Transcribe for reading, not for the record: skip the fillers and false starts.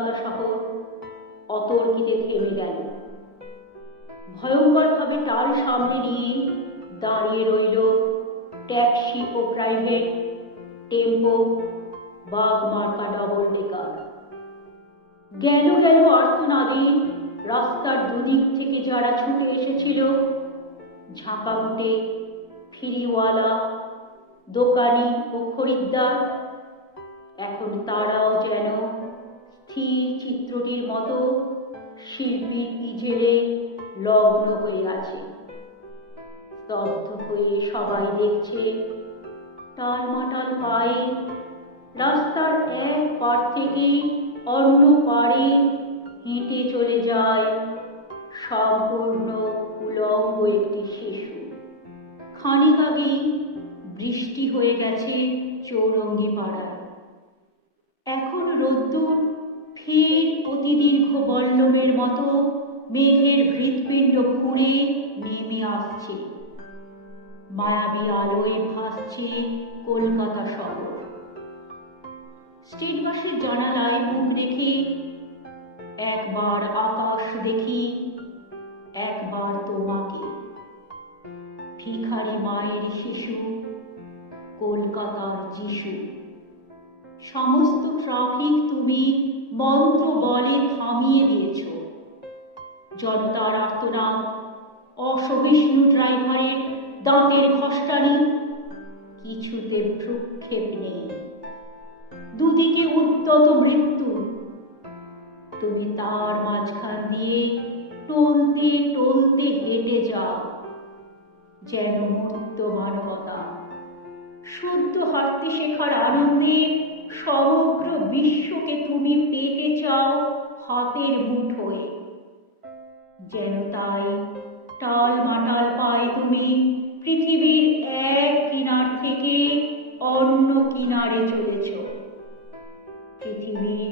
কলকাতা শহর অতর্কিতে থেমে গেল। ভয়ঙ্করভাবে টাল সামনে নিয়ে দাঁড়িয়ে রইল ট্যাক্সি ও প্রাইভেট, টেম্পো, বাঘ মার্কা ডবল ডেকার। গেল গেল আর্তনাদে রাস্তার দুদিক থেকে যারা ছুটে এসেছিল, ঝাঁকামুটে, ফিরিওয়ালা, দোকানি ও খরিদ্দার, এখন তারাও যেন স্থির চিত্রটির মতো শিল্পীর ইজেলে লগ্ন হয়ে আছে। স্তব্ধ হয়ে সবাই দেখছে টালমাটাল পায়ে রাস্তার এক পার থেকে অন্য পারে হেঁটে চলে যায় সম্পূর্ণ উলঙ্গ একটি শিশু। খানিক আগেই বৃষ্টি হয়ে গেছে চৌরঙ্গি পাড়ায়। এখন রোদ্দুর ফের অতি দীর্ঘ বল্লমের মতো মেঘের হৃৎপিণ্ড ফুঁড়ে নেমে আসছে। মায়াবী আলোয় ভাসছে কলকাতা শহর। স্টেটবাসের জানালায় মুখ রেখে একবার আকাশ দেখি, একবার তোমাকে। ভিখারি মায়ের শিশু, কলকাতার যিশু। সমস্ত ট্রাফিক তুমি মন্ত্র বলে থামিয়ে দিয়েছ। জনতার আর্তনাদ, অসহিষ্ণু ড্রাইভারের দাঁতের ঘষ্টানি, কিছুতে ভ্রুক্ষেপ নেই। দুদিকে উদ্যত মৃত্যু, তুমি তার মাঝখান দিয়ে টলতে টলতে হেঁটে যাও যেন মূর্ত মানবতা। শুদ্ধ হাঁটতে শেখার আনন্দে সমগ্র বিশ্বকে তুমি পেতে চাও হাতের মুঠোয়। যেন তাই টালমাটাল পায়ে তুমি পৃথিবীর এক কিনার থেকে অন্য কিনারে চলেছ। পৃথিবীর